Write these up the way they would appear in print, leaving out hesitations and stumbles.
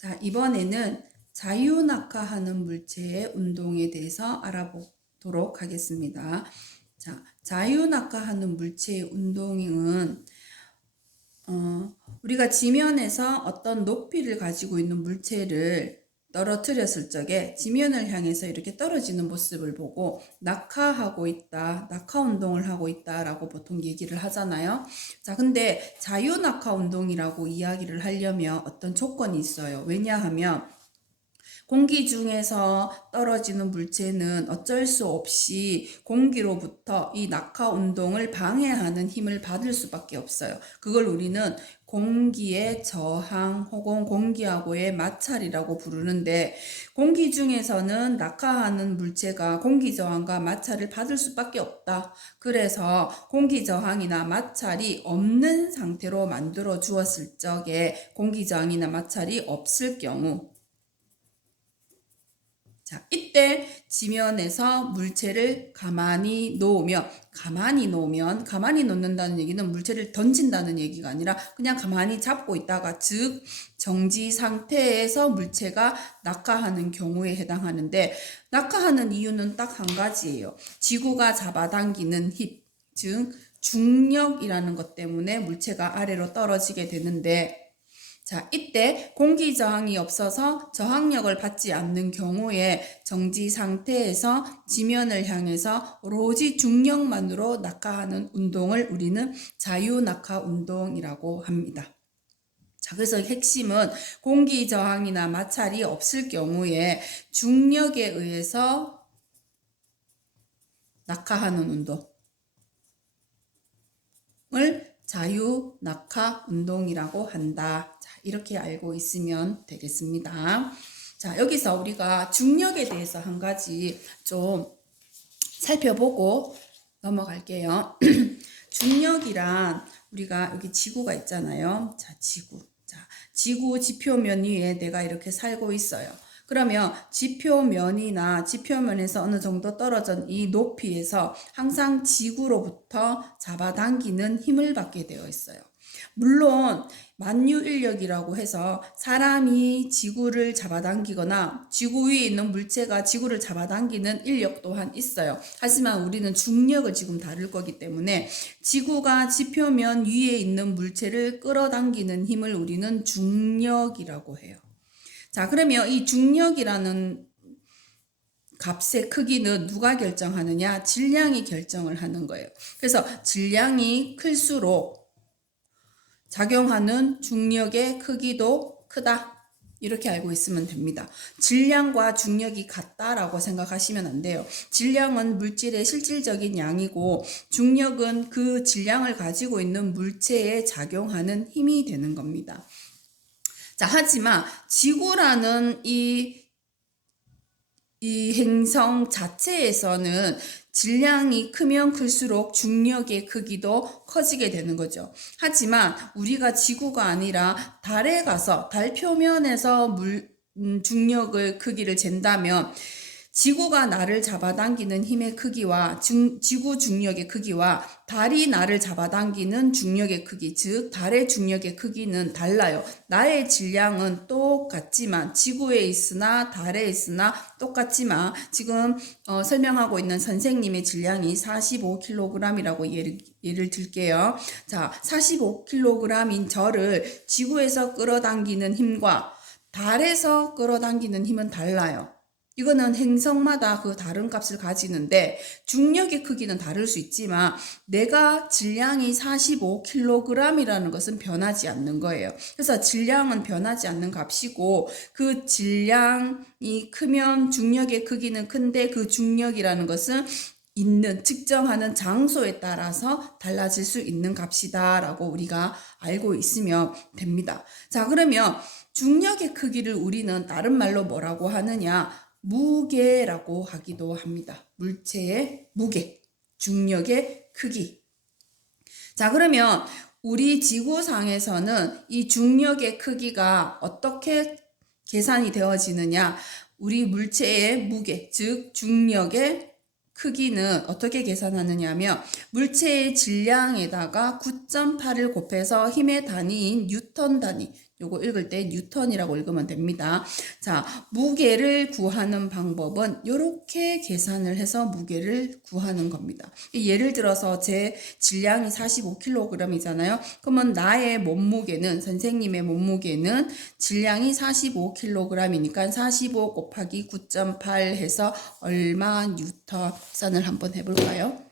자, 이번에는 자유낙하하는 물체의 운동에 대해서 알아보도록 하겠습니다. 자, 자유낙하하는 물체의 운동은 우리가 지면에서 어떤 높이를 가지고 있는 물체를 떨어뜨렸을 적에 지면을 향해서 이렇게 떨어지는 모습을 보고 낙하하고 있다, 낙하 운동을 하고 있다라고 보통 얘기를 하잖아요. 자, 근데 자유낙하 운동이라고 이야기를 하려면 어떤 조건이 있어요. 왜냐하면 공기 중에서 떨어지는 물체는 어쩔 수 없이 공기로부터 이 낙하 운동을 방해하는 힘을 받을 수밖에 없어요. 그걸 우리는 공기의 저항 혹은 공기하고의 마찰이라고 부르는데, 공기 중에서는 낙하하는 물체가 공기 저항과 마찰을 받을 수밖에 없다. 그래서 공기 저항이나 마찰이 없는 상태로 만들어 주었을 적에 공기 저항이나 마찰이 없을 경우, 자, 이때 지면에서 물체를 가만히 놓는다는 얘기는 물체를 던진다는 얘기가 아니라 그냥 가만히 잡고 있다가, 즉 정지 상태에서 물체가 낙하하는 경우에 해당하는데, 낙하하는 이유는 딱 한 가지예요. 지구가 잡아당기는 힘, 즉 중력이라는 것 때문에 물체가 아래로 떨어지게 되는데, 자, 이때 공기 저항이 없어서 저항력을 받지 않는 경우에 정지 상태에서 지면을 향해서 오로지 중력만으로 낙하하는 운동을 우리는 자유낙하 운동이라고 합니다. 자, 그래서 핵심은 공기 저항이나 마찰이 없을 경우에 중력에 의해서 낙하하는 운동을 자유낙하 운동이라고 한다. 자, 이렇게 알고 있으면 되겠습니다. 자, 여기서 우리가 중력에 대해서 한 가지 좀 살펴보고 넘어갈게요. 중력이란, 우리가 여기 지구가 있잖아요. 자, 지구 지표면 위에 내가 이렇게 살고 있어요. 그러면 지표면에서 어느 정도 떨어진 이 높이에서 항상 지구로부터 잡아당기는 힘을 받게 되어 있어요. 물론 만유인력이라고 해서 사람이 지구를 잡아당기거나 지구 위에 있는 물체가 지구를 잡아당기는 인력 또한 있어요. 하지만 우리는 중력을 지금 다룰 거기 때문에 지구가 지표면 위에 있는 물체를 끌어당기는 힘을 우리는 중력이라고 해요. 자, 그러면 이 중력이라는 값의 크기는 누가 결정하느냐? 질량이 결정을 하는 거예요. 그래서 질량이 클수록 작용하는 중력의 크기도 크다. 이렇게 알고 있으면 됩니다. 질량과 중력이 같다라고 생각하시면 안 돼요. 질량은 물질의 실질적인 양이고, 중력은 그 질량을 가지고 있는 물체에 작용하는 힘이 되는 겁니다. 자, 하지만 지구라는 이 행성 자체에서는 질량이 크면 클수록 중력의 크기도 커지게 되는 거죠. 하지만 우리가 지구가 아니라 달에 가서 달 표면에서 중력의 크기를 잰다면, 지구가 나를 잡아당기는 힘의 크기와 지구 중력의 크기와 달이 나를 잡아당기는 중력의 크기, 즉 달의 중력의 크기는 달라요. 나의 질량은 똑같지만, 지구에 있으나 달에 있으나 똑같지만, 지금 설명하고 있는 선생님의 질량이 45kg이라고 예를 들게요. 자, 45kg인 저를 지구에서 끌어당기는 힘과 달에서 끌어당기는 힘은 달라요. 이거는 행성마다 그 다른 값을 가지는데, 중력의 크기는 다를 수 있지만 내가 질량이 45kg이라는 것은 변하지 않는 거예요. 그래서 질량은 변하지 않는 값이고, 그 질량이 크면 중력의 크기는 큰데, 그 중력이라는 것은 측정하는 장소에 따라서 달라질 수 있는 값이다 라고 우리가 알고 있으면 됩니다. 자, 그러면 중력의 크기를 우리는 다른 말로 뭐라고 하느냐? 무게라고 하기도 합니다. 물체의 무게, 중력의 크기. 자, 그러면 우리 지구상에서는 이 중력의 크기가 어떻게 계산이 되어지느냐? 우리 물체의 무게, 즉 중력의 크기는 어떻게 계산하느냐 하면, 물체의 질량에다가 9.8을 곱해서 힘의 단위인 뉴턴 단위, 요거 읽을 때 뉴턴이라고 읽으면 됩니다. 자, 무게를 구하는 방법은 이렇게 계산을 해서 무게를 구하는 겁니다. 예를 들어서 제 질량이 45kg이잖아요. 그러면 나의 몸무게는, 선생님의 몸무게는 질량이 45kg이니까 45 곱하기 9.8 해서 얼마 뉴턴 계산을 한번 해볼까요?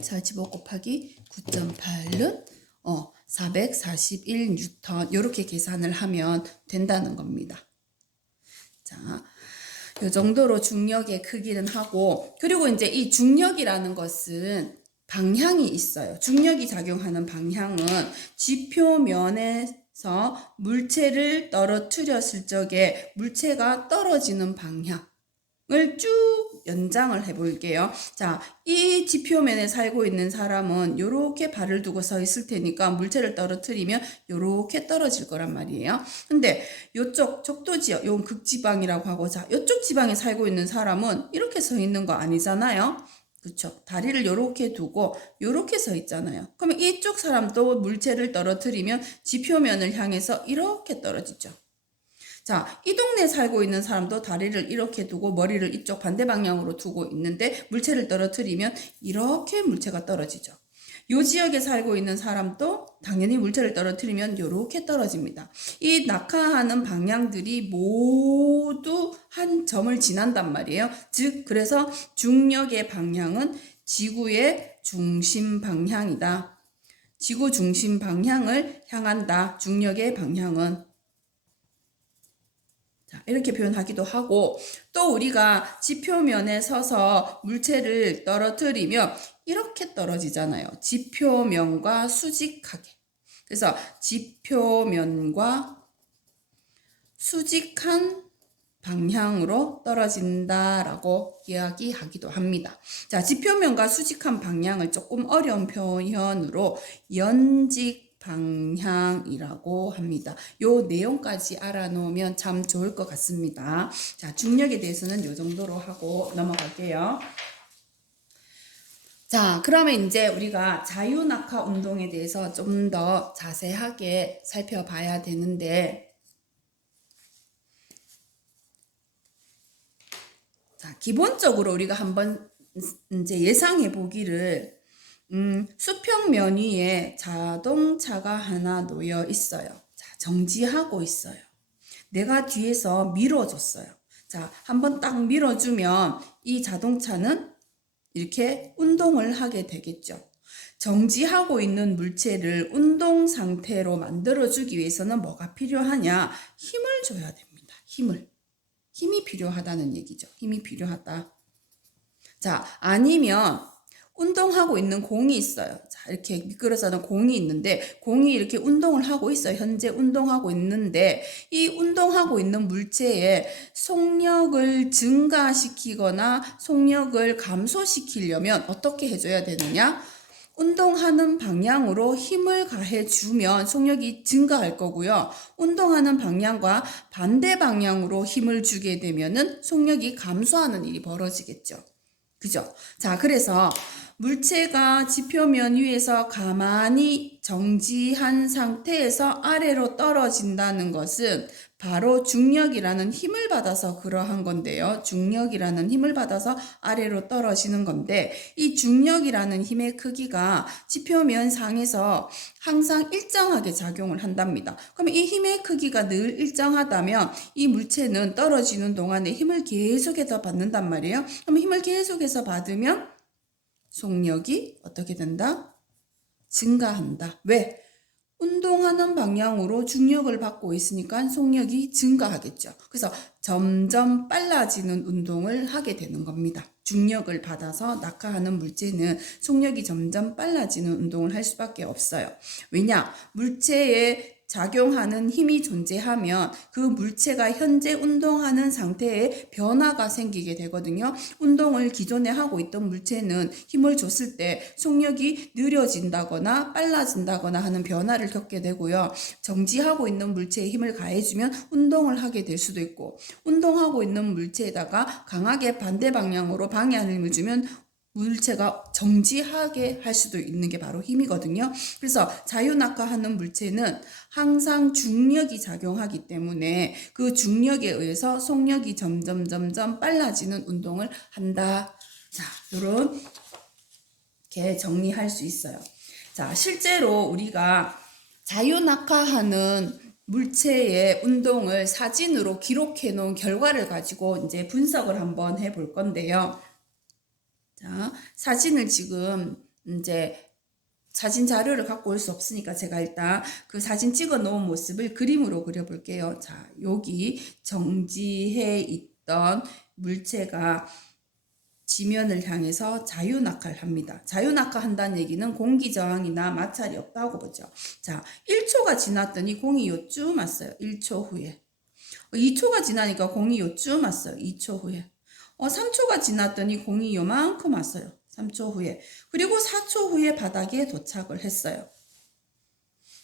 45 곱하기 9.8은 441 뉴턴 이렇게 계산을 하면 된다는 겁니다. 자, 이 정도로 중력의 크기는 하고, 그리고 이제 이 중력이라는 것은 방향이 있어요. 중력이 작용하는 방향은 지표면에서 물체를 떨어뜨렸을 적에 물체가 떨어지는 방향을 쭉 연장을 해볼게요. 자, 이 지표면에 살고 있는 사람은 이렇게 발을 두고 서 있을 테니까 물체를 떨어뜨리면 이렇게 떨어질 거란 말이에요. 근데 이쪽 적도지역, 이건 극지방이라고 하고, 자, 이쪽 지방에 살고 있는 사람은 이렇게 서 있는 거 아니잖아요. 그쵸? 다리를 이렇게 두고 이렇게 서 있잖아요. 그러면 이쪽 사람도 물체를 떨어뜨리면 지표면을 향해서 이렇게 떨어지죠. 자, 이 동네에 살고 있는 사람도 다리를 이렇게 두고 머리를 이쪽 반대 방향으로 두고 있는데 물체를 떨어뜨리면 이렇게 물체가 떨어지죠. 이 지역에 살고 있는 사람도 당연히 물체를 떨어뜨리면 이렇게 떨어집니다. 이 낙하하는 방향들이 모두 한 점을 지난단 말이에요. 즉, 그래서 중력의 방향은 지구의 중심 방향이다. 지구 중심 방향을 향한다. 중력의 방향은. 자, 이렇게 표현하기도 하고, 또 우리가 지표면에 서서 물체를 떨어뜨리면 이렇게 떨어지잖아요. 지표면과 수직하게. 그래서 지표면과 수직한 방향으로 떨어진다라고 이야기하기도 합니다. 자, 지표면과 수직한 방향을 조금 어려운 표현으로 연직 방향이라고 합니다. 요 내용까지 알아놓으면 참 좋을 것 같습니다. 자, 중력에 대해서는 요 정도로 하고 넘어갈게요. 자, 그러면 이제 우리가 자유낙하 운동에 대해서 좀 더 자세하게 살펴봐야 되는데, 자, 기본적으로 우리가 한번 이제 예상해 보기를, 수평면 위에 자동차가 하나 놓여 있어요. 자, 정지하고 있어요. 내가 뒤에서 밀어줬어요. 자, 한번 딱 밀어주면 이 자동차는 이렇게 운동을 하게 되겠죠. 정지하고 있는 물체를 운동 상태로 만들어주기 위해서는 뭐가 필요하냐? 힘을 줘야 됩니다. 힘이 필요하다는 얘기죠. 힘이 필요하다. 자, 아니면 운동하고 있는 공이 있어요. 자, 이렇게 미끄러져는 공이 있는데, 공이 이렇게 운동을 하고 있어요. 현재 운동하고 있는데, 이 운동하고 있는 물체의 속력을 증가시키거나 속력을 감소시키려면 어떻게 해줘야 되느냐? 운동하는 방향으로 힘을 가해주면 속력이 증가할 거고요. 운동하는 방향과 반대 방향으로 힘을 주게 되면은 속력이 감소하는 일이 벌어지겠죠. 그죠? 자, 그래서 물체가 지표면 위에서 가만히 정지한 상태에서 아래로 떨어진다는 것은 바로 중력이라는 힘을 받아서 그러한 건데요. 중력이라는 힘을 받아서 아래로 떨어지는 건데, 이 중력이라는 힘의 크기가 지표면 상에서 항상 일정하게 작용을 한답니다. 그러면 이 힘의 크기가 늘 일정하다면 이 물체는 떨어지는 동안에 힘을 계속해서 받는단 말이에요. 그러면 힘을 계속해서 받으면 속력이 어떻게 된다? 증가한다. 왜? 운동하는 방향으로 중력을 받고 있으니까 속력이 증가하겠죠. 그래서 점점 빨라지는 운동을 하게 되는 겁니다. 중력을 받아서 낙하하는 물체는 속력이 점점 빨라지는 운동을 할 수밖에 없어요. 왜냐? 물체에 작용하는 힘이 존재하면 그 물체가 현재 운동하는 상태에 변화가 생기게 되거든요. 운동을 기존에 하고 있던 물체는 힘을 줬을 때 속력이 느려진다거나 빨라진다거나 하는 변화를 겪게 되고요. 정지하고 있는 물체에 힘을 가해주면 운동을 하게 될 수도 있고, 운동하고 있는 물체에다가 강하게 반대 방향으로 방해하는 힘을 주면 물체가 정지하게 할 수도 있는 게 바로 힘이거든요. 그래서 자유낙하하는 물체는 항상 중력이 작용하기 때문에 그 중력에 의해서 속력이 점점 빨라지는 운동을 한다. 자, 이렇게 정리할 수 있어요. 자, 실제로 우리가 자유낙하하는 물체의 운동을 사진으로 기록해 놓은 결과를 가지고 이제 분석을 한번 해볼 건데요. 자, 사진을 지금 이제 사진 자료를 갖고 올 수 없으니까 제가 일단 그 사진 찍어 놓은 모습을 그림으로 그려볼게요. 자, 여기 정지해 있던 물체가 지면을 향해서 자유낙하를 합니다. 자유낙하한다는 얘기는 공기 저항이나 마찰이 없다고 보죠. 자, 1초가 지났더니 공이 요쯤 왔어요. 1초 후에. 2초가 지나니까 공이 요쯤 왔어요. 2초 후에. 3초가 지났더니 공이 요만큼 왔어요. 3초 후에. 그리고 4초 후에 바닥에 도착을 했어요.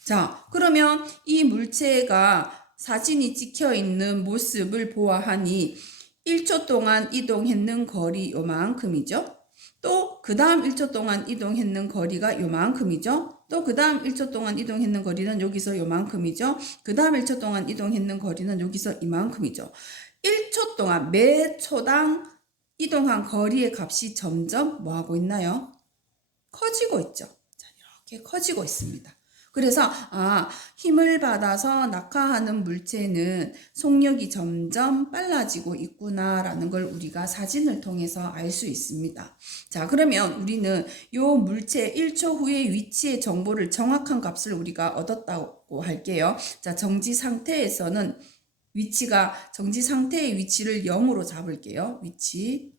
자, 그러면 이 물체가 사진이 찍혀 있는 모습을 보아하니 1초 동안 이동했는 거리 요만큼이죠. 또 그 다음 1초 동안 이동했는 거리가 요만큼이죠. 또 그 다음 1초 동안 이동했는 거리는 여기서 요만큼이죠. 그 다음 1초 동안 이동했는 거리는 여기서 이만큼이죠. 1초 동안 매 초당 이동한 거리의 값이 점점 뭐하고 있나요? 커지고 있죠. 자, 이렇게 커지고 있습니다. 그래서 힘을 받아서 낙하하는 물체는 속력이 점점 빨라지고 있구나라는 걸 우리가 사진을 통해서 알 수 있습니다. 자, 그러면 우리는 이 물체 1초 후의 위치의 정보를 정확한 값을 우리가 얻었다고 할게요. 자, 정지 상태에서는 정지 상태의 위치를 0으로 잡을게요. 위치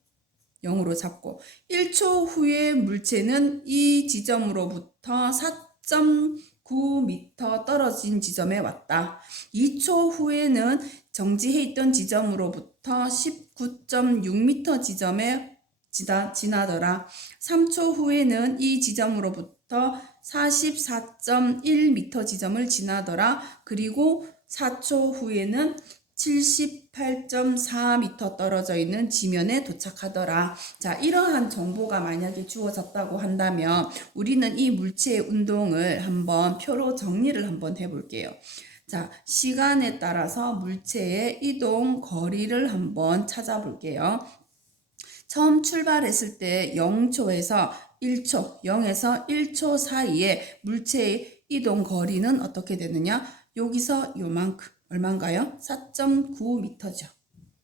0으로 잡고 1초 후의 물체는 이 지점으로부터 4.9m 떨어진 지점에 왔다. 2초 후에는 정지해 있던 지점으로부터 19.6m 지점에 지나더라. 3초 후에는 이 지점으로부터 44.1m 지점을 지나더라. 그리고 4초 후에는 78.4m 떨어져 있는 지면에 도착하더라. 자, 이러한 정보가 만약에 주어졌다고 한다면 우리는 이 물체의 운동을 한번 표로 정리를 한번 해볼게요. 자, 시간에 따라서 물체의 이동 거리를 한번 찾아볼게요. 처음 출발했을 때 0초에서 1초, 0에서 1초 사이에 물체의 이동 거리는 어떻게 되느냐? 여기서 요만큼. 얼마인가요? 4.9m죠.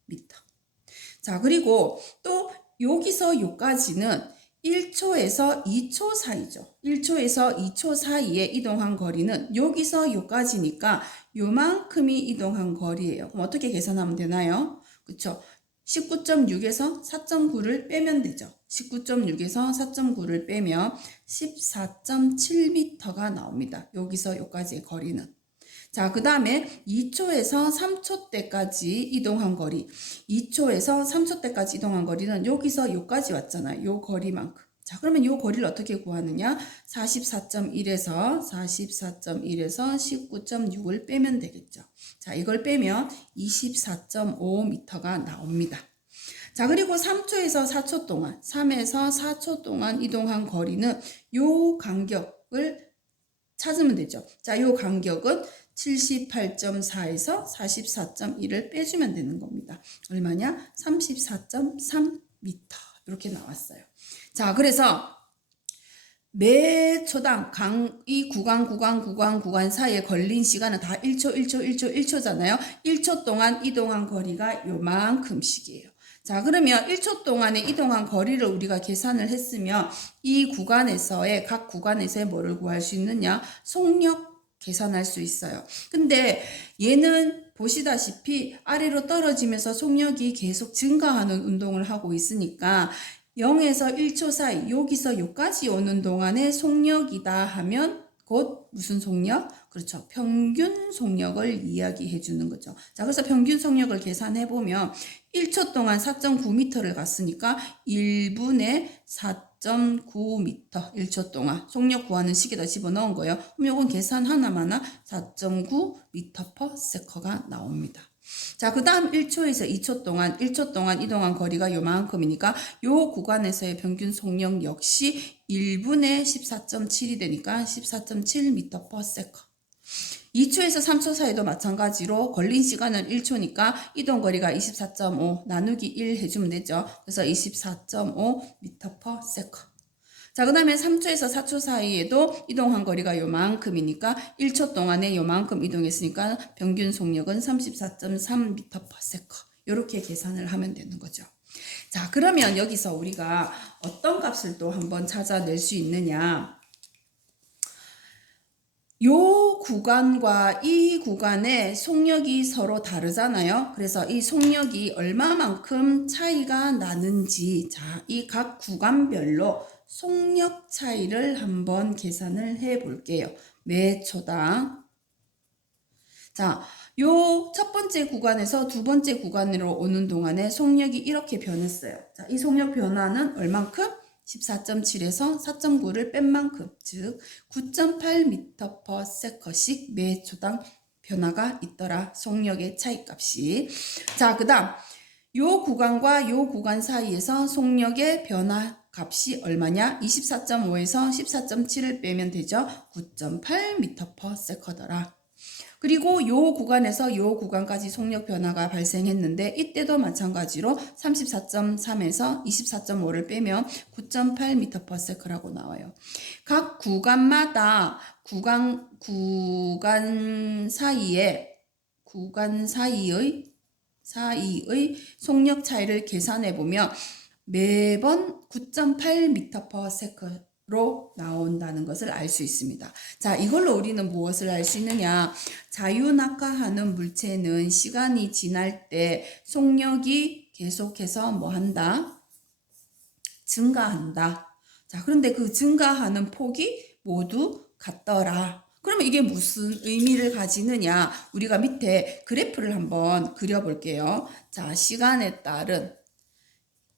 미터. 자, 그리고 또 여기서 요까지는 1초에서 2초 사이죠. 1초에서 2초 사이에 이동한 거리는 여기서 요까지니까 요만큼이 이동한 거리예요. 그럼 어떻게 계산하면 되나요? 그쵸? 19.6에서 4.9를 빼면 되죠. 19.6에서 4.9를 빼면 14.7m가 나옵니다. 여기서 여기까지의 거리는. 자, 그 다음에 2초에서 3초 때까지 이동한 거리. 2초에서 3초 때까지 이동한 거리는 여기서 여기까지 왔잖아요. 요 거리만큼. 자, 그러면 요 거리를 어떻게 구하느냐? 44.1에서 19.6을 빼면 되겠죠. 자, 이걸 빼면 24.5m가 나옵니다. 자, 그리고 3초에서 4초 동안, 3에서 4초 동안 이동한 거리는 요 간격을 찾으면 되죠. 자, 요 간격은 78.4에서 44.1을 빼주면 되는 겁니다. 얼마냐? 34.3m. 이렇게 나왔어요. 자, 그래서 매 초당 이 구간 사이에 걸린 시간은 다 1초, 1초 동안 이동한 거리가 요만큼씩이에요. 자, 그러면 1초 동안에 이동한 거리를 우리가 계산을 했으면 이 구간에서의 각 구간에서의 뭐를 구할 수 있느냐? 속력 계산할 수 있어요. 근데 얘는 보시다시피 아래로 떨어지면서 속력이 계속 증가하는 운동을 하고 있으니까 0에서 1초 사이 여기서 여기까지 오는 동안의 속력이다 하면 곧 무슨 속력? 그렇죠. 평균 속력을 이야기해 주는 거죠. 자, 그래서 평균 속력을 계산해 보면 1초 동안 4.9m를 갔으니까 1분에 4.9m 1초 동안 속력 구하는 식에다 집어넣은 거예요. 그럼 이건 계산 하나마나 4.9m/s가 나옵니다. 자, 그 다음 1초에서 1초 동안 이동한 거리가 요만큼이니까 요 구간에서의 평균 속력 역시 1분의 14.7이 되니까 14.7m/s. 2초에서 3초 사이도 마찬가지로 걸린 시간은 1초니까 이동 거리가 24.5 나누기 1 해주면 되죠. 그래서 24.5m/s. 자, 그 다음에 3초에서 4초 사이에도 이동한 거리가 요만큼이니까 1초 동안에 요만큼 이동했으니까 평균 속력은 34.3m/s. 이렇게 계산을 하면 되는 거죠. 자, 그러면 여기서 우리가 어떤 값을 또 한번 찾아낼 수 있느냐. 요 구간과 이 구간의 속력이 서로 다르잖아요. 그래서 이 속력이 얼마만큼 차이가 나는지, 자, 이 각 구간별로 속력 차이를 한번 계산을 해 볼게요. 매 초당. 자, 요 첫 번째 구간에서 두 번째 구간으로 오는 동안에 속력이 이렇게 변했어요. 자, 이 속력 변화는 얼만큼? 14.7에서 4.9를 뺀 만큼, 즉 9.8m/s씩 매 초당 변화가 있더라. 속력의 차이값이. 자, 그 다음 요 구간과 요 구간 사이에서 속력의 변화 값이 얼마냐? 24.5에서 14.7을 빼면 되죠. 9.8m/s더라. 그리고 요 구간에서 요 구간까지 속력 변화가 발생했는데 이때도 마찬가지로 34.3에서 24.5를 빼면 9.8m/s라고 나와요. 각 구간마다 구간 사이의 속력 차이를 계산해 보면 매번 9.8m/s로 나온다는 것을 알 수 있습니다. 자, 이걸로 우리는 무엇을 알 수 있느냐? 자유낙하하는 물체는 시간이 지날 때 속력이 계속해서 뭐 한다? 증가한다. 자, 그런데 그 증가하는 폭이 모두 같더라. 그러면 이게 무슨 의미를 가지느냐? 우리가 밑에 그래프를 한번 그려볼게요. 자, 시간에 따른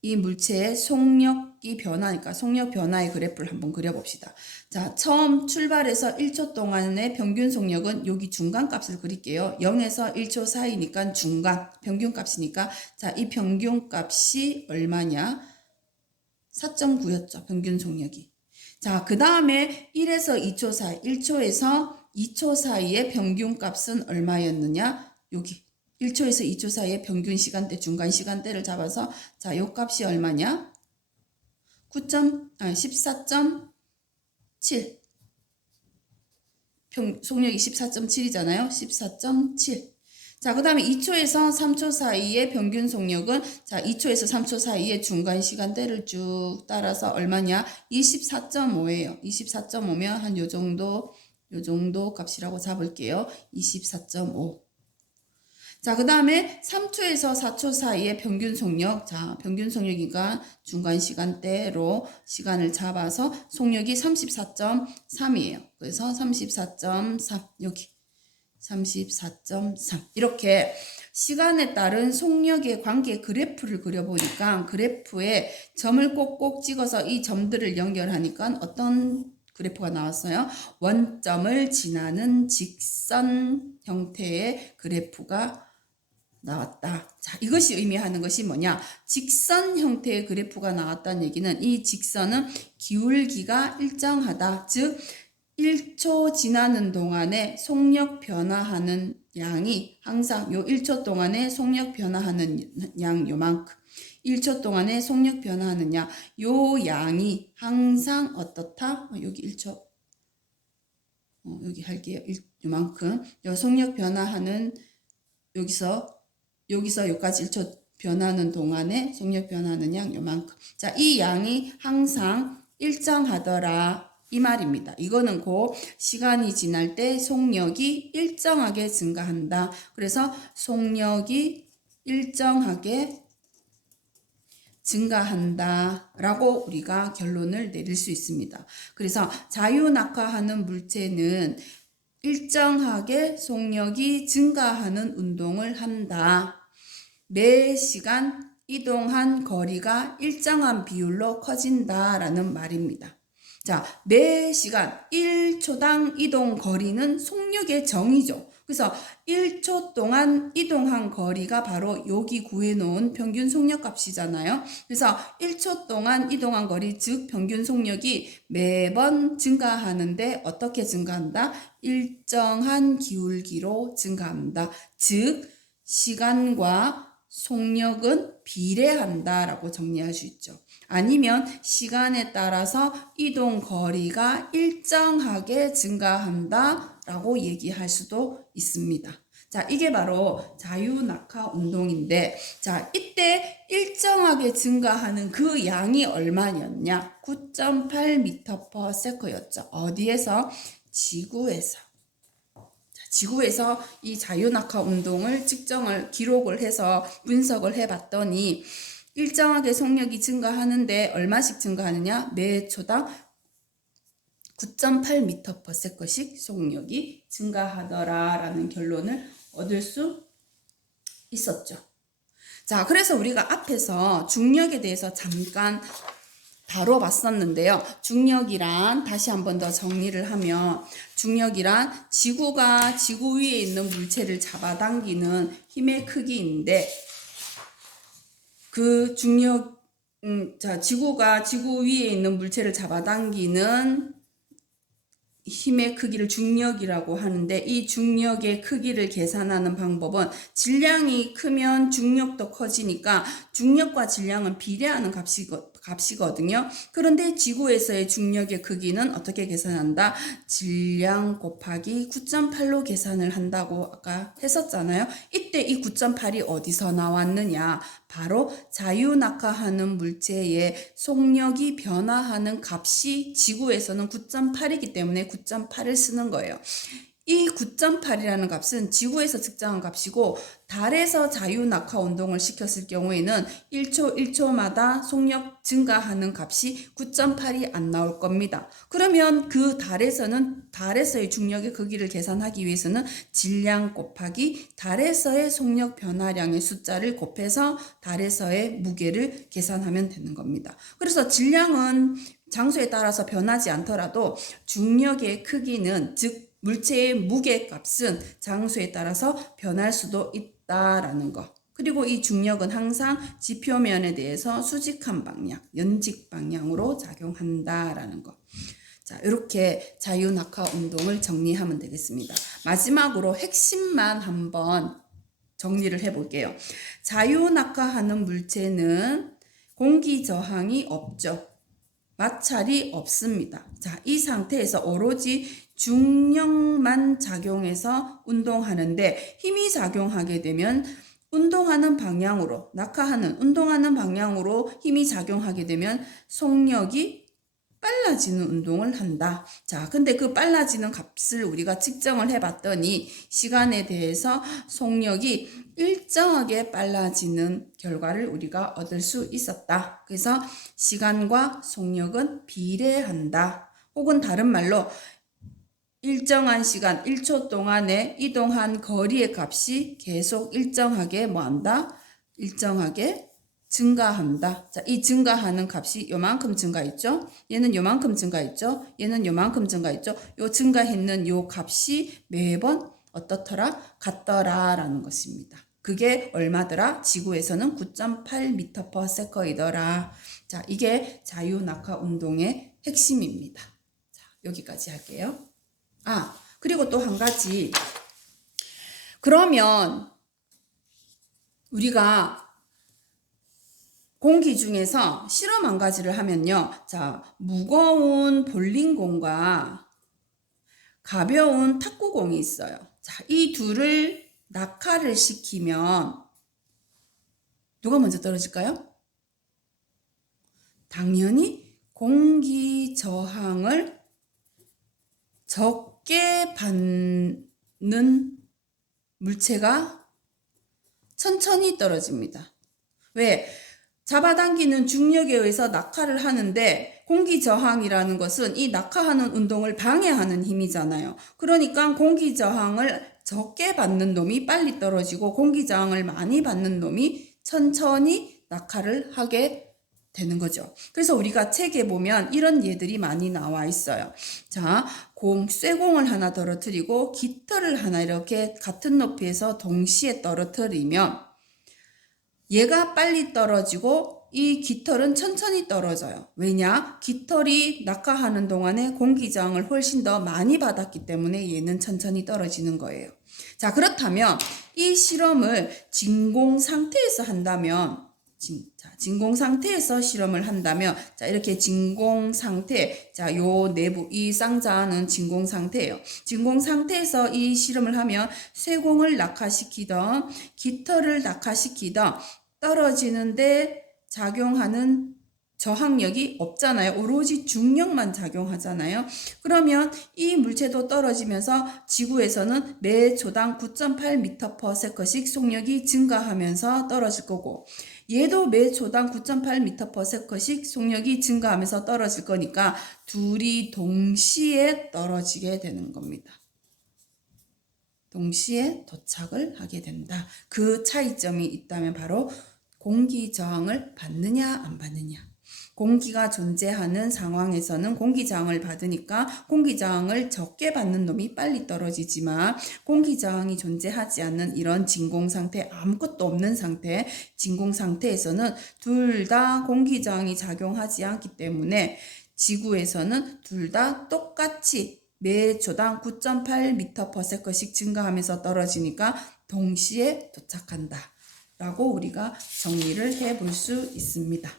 이 물체의 속력이 변하니까 속력 변화의 그래프를 한번 그려봅시다. 자, 처음 출발해서 1초 동안의 평균 속력은 여기 중간 값을 그릴게요. 0에서 1초 사이니까 중간, 평균 값이니까 자, 이 평균 값이 얼마냐? 4.9였죠. 평균 속력이. 자, 그 다음에 1에서 2초 사이, 1초에서 2초 사이의 평균 값은 얼마였느냐? 여기. 1초에서 2초 사이의 평균 시간대, 중간 시간대를 잡아서 자, 요 값이 얼마냐? 14.7. 속력이 14.7이잖아요. 14.7. 자, 그 다음에 2초에서 3초 사이의 평균 속력은 자, 2초에서 3초 사이의 중간 시간대를 쭉 따라서 얼마냐? 24.5예요. 24.5면 한 요 정도 값이라고 잡을게요. 24.5. 자, 그 다음에 3초에서 4초 사이의 평균 속력. 자, 평균 속력이니까 중간 시간대로 시간을 잡아서 속력이 34.3이에요. 그래서 34.3, 여기 34.3. 이렇게 시간에 따른 속력의 관계 그래프를 그려보니까 그래프에 점을 꼭꼭 찍어서 이 점들을 연결하니까 어떤 그래프가 나왔어요? 원점을 지나는 직선 형태의 그래프가 나왔다. 자, 이것이 의미하는 것이 뭐냐? 직선 형태의 그래프가 나왔다는 얘기는 이 직선은 기울기가 일정하다. 즉 1초 지나는 동안에 속력 변화하는 양이 항상 요 1초 동안에 속력 변화하는 양 요만큼 1초 동안에 속력 변화하는 양 요 양이 항상 어떻다? 여기 1초 여기 할게요. 요만큼 요 속력 변화하는 여기서 여기까지 1초 변하는 동안에 속력 변하는 양 요만큼. 자, 이 양이 항상 일정하더라. 이 말입니다. 이거는 곧 시간이 지날 때 속력이 일정하게 증가한다. 그래서 속력이 일정하게 증가한다 라고 우리가 결론을 내릴 수 있습니다. 그래서 자유낙하하는 물체는 일정하게 속력이 증가하는 운동을 한다. 매 시간 이동한 거리가 일정한 비율로 커진다라는 말입니다. 자, 매 시간 1초당 이동 거리는 속력의 정의죠. 그래서 1초 동안 이동한 거리가 바로 여기 구해놓은 평균 속력값이잖아요. 그래서 1초 동안 이동한 거리, 즉 평균 속력이 매번 증가하는데 어떻게 증가한다? 일정한 기울기로 증가합니다. 즉 시간과 속력은 비례한다라고 정리할 수 있죠. 아니면 시간에 따라서 이동 거리가 일정하게 증가한다라고 얘기할 수도 있습니다. 자, 이게 바로 자유낙하 운동인데, 자, 이때 일정하게 증가하는 그 양이 얼마였냐? 9.8m/s였죠. 어디에서? 지구에서. 지구에서 이 자유낙하 운동을 기록을 해서 분석을 해봤더니 일정하게 속력이 증가하는데 얼마씩 증가하느냐? 매 초당 9.8m/s씩 속력이 증가하더라라는 결론을 얻을 수 있었죠. 자, 그래서 우리가 앞에서 중력에 대해서 잠깐 다뤄봤었는데요. 중력이란, 다시 한 번 더 정리를 하면, 중력이란 지구가 지구 위에 있는 물체를 잡아당기는 힘의 크기인데, 그 중력, 지구가 지구 위에 있는 물체를 잡아당기는 힘의 크기를 중력이라고 하는데, 이 중력의 크기를 계산하는 방법은 질량이 크면 중력도 커지니까 중력과 질량은 비례하는 값이거든요. 그런데 지구에서의 중력의 크기는 어떻게 계산한다? 질량 곱하기 9.8로 계산을 한다고 아까 했었잖아요. 이때 이 9.8이 어디서 나왔느냐? 바로 자유낙하하는 물체의 속력이 변화하는 값이 지구에서는 9.8이기 때문에 9.8을 쓰는 거예요. 이 9.8이라는 값은 지구에서 측정한 값이고, 달에서 자유낙하 운동을 시켰을 경우에는 1초 1초마다 속력 증가하는 값이 9.8이 안 나올 겁니다. 그러면 그 달에서의 중력의 크기를 계산하기 위해서는 질량 곱하기 달에서의 속력 변화량의 숫자를 곱해서 달에서의 무게를 계산하면 되는 겁니다. 그래서 질량은 장소에 따라서 변하지 않더라도 중력의 크기는, 즉 물체의 무게값은 장소에 따라서 변할 수도 있다라는 거. 그리고 이 중력은 항상 지표면에 대해서 수직한 방향, 연직 방향으로 작용한다라는 거. 자, 이렇게 자유낙하 운동을 정리하면 되겠습니다. 마지막으로 핵심만 한번 정리를 해볼게요. 자유낙하하는 물체는 공기 저항이 없죠. 마찰이 없습니다. 자, 이 상태에서 오로지 중력만 작용해서 운동하는데, 힘이 작용하게 되면 운동하는 방향으로 힘이 작용하게 되면 속력이 빨라지는 운동을 한다. 자, 근데 그 빨라지는 값을 우리가 측정을 해봤더니 시간에 대해서 속력이 일정하게 빨라지는 결과를 우리가 얻을 수 있었다. 그래서 시간과 속력은 비례한다. 혹은 다른 말로 일정한 시간, 1초 동안에 이동한 거리의 값이 계속 일정하게 일정하게 증가한다. 자, 이 증가하는 값이 요만큼 증가했죠? 얘는 요만큼 증가했죠? 얘는 요만큼 증가했죠? 요 증가했는 요 값이 매번 어떻더라? 같더라라는 것입니다. 그게 얼마더라? 지구에서는 9.8m/s이더라. 자, 이게 자유낙하 운동의 핵심입니다. 자, 여기까지 할게요. 그리고 또 한 가지. 그러면 우리가 공기 중에서 실험 한 가지를 하면요. 자, 무거운 볼링공과 가벼운 탁구공이 있어요. 자, 이 둘을 낙하를 시키면 누가 먼저 떨어질까요? 당연히 공기 저항을 적게 받는 물체가 천천히 떨어집니다. 왜? 잡아당기는 중력에 의해서 낙하를 하는데, 공기 저항이라는 것은 이 낙하하는 운동을 방해하는 힘이잖아요. 그러니까 공기 저항을 적게 받는 놈이 빨리 떨어지고, 공기 저항을 많이 받는 놈이 천천히 낙하를 하게 되는 거죠. 그래서 우리가 책에 보면 이런 예들이 많이 나와 있어요. 자, 쇠공을 하나 떨어뜨리고 깃털을 하나 이렇게 같은 높이에서 동시에 떨어뜨리면 얘가 빨리 떨어지고 이 깃털은 천천히 떨어져요. 왜냐? 깃털이 낙하하는 동안에 공기저항을 훨씬 더 많이 받았기 때문에 얘는 천천히 떨어지는 거예요. 자, 그렇다면 이 실험을 진공 상태에서 한다면 진공 상태에서 실험을 한다면, 자, 이렇게 진공 상태, 자, 요 내부, 이 쌍자는 진공 상태예요. 진공 상태에서 이 실험을 하면 쇠공을 낙하시키던, 깃털을 낙하시키던 떨어지는데 작용하는 저항력이 없잖아요. 오로지 중력만 작용하잖아요. 그러면 이 물체도 떨어지면서 지구에서는 매 초당 9.8m/s씩 속력이 증가하면서 떨어질 거고, 얘도 매 초당 9.8m/s씩 속력이 증가하면서 떨어질 거니까 둘이 동시에 떨어지게 되는 겁니다. 동시에 도착을 하게 된다. 그 차이점이 있다면 바로 공기 저항을 받느냐 안 받느냐. 공기가 존재하는 상황에서는 공기저항을 받으니까 공기저항을 적게 받는 놈이 빨리 떨어지지만, 공기저항이 존재하지 않는 이런 진공상태, 아무것도 없는 상태, 진공상태에서는 둘 다 공기저항이 작용하지 않기 때문에 지구에서는 둘 다 똑같이 매 초당 9.8m/s씩 증가하면서 떨어지니까 동시에 도착한다 라고 우리가 정리를 해볼 수 있습니다.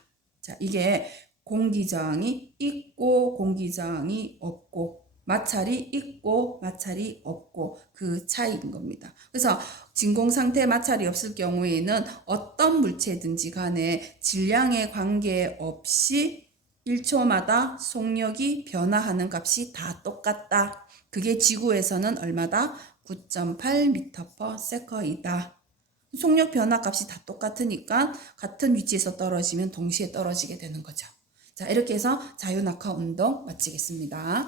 자, 이게 공기저항이 있고 공기저항이 없고, 마찰이 있고 마찰이 없고 그 차이인 겁니다. 그래서 진공상태 마찰이 없을 경우에는 어떤 물체든지 간에 질량에 관계없이 1초마다 속력이 변화하는 값이 다 똑같다. 그게 지구에서는 얼마다? 9.8m/s이다. 속력 변화 값이 다 똑같으니까 같은 위치에서 떨어지면 동시에 떨어지게 되는 거죠. 자, 이렇게 해서 자유낙하 운동 마치겠습니다.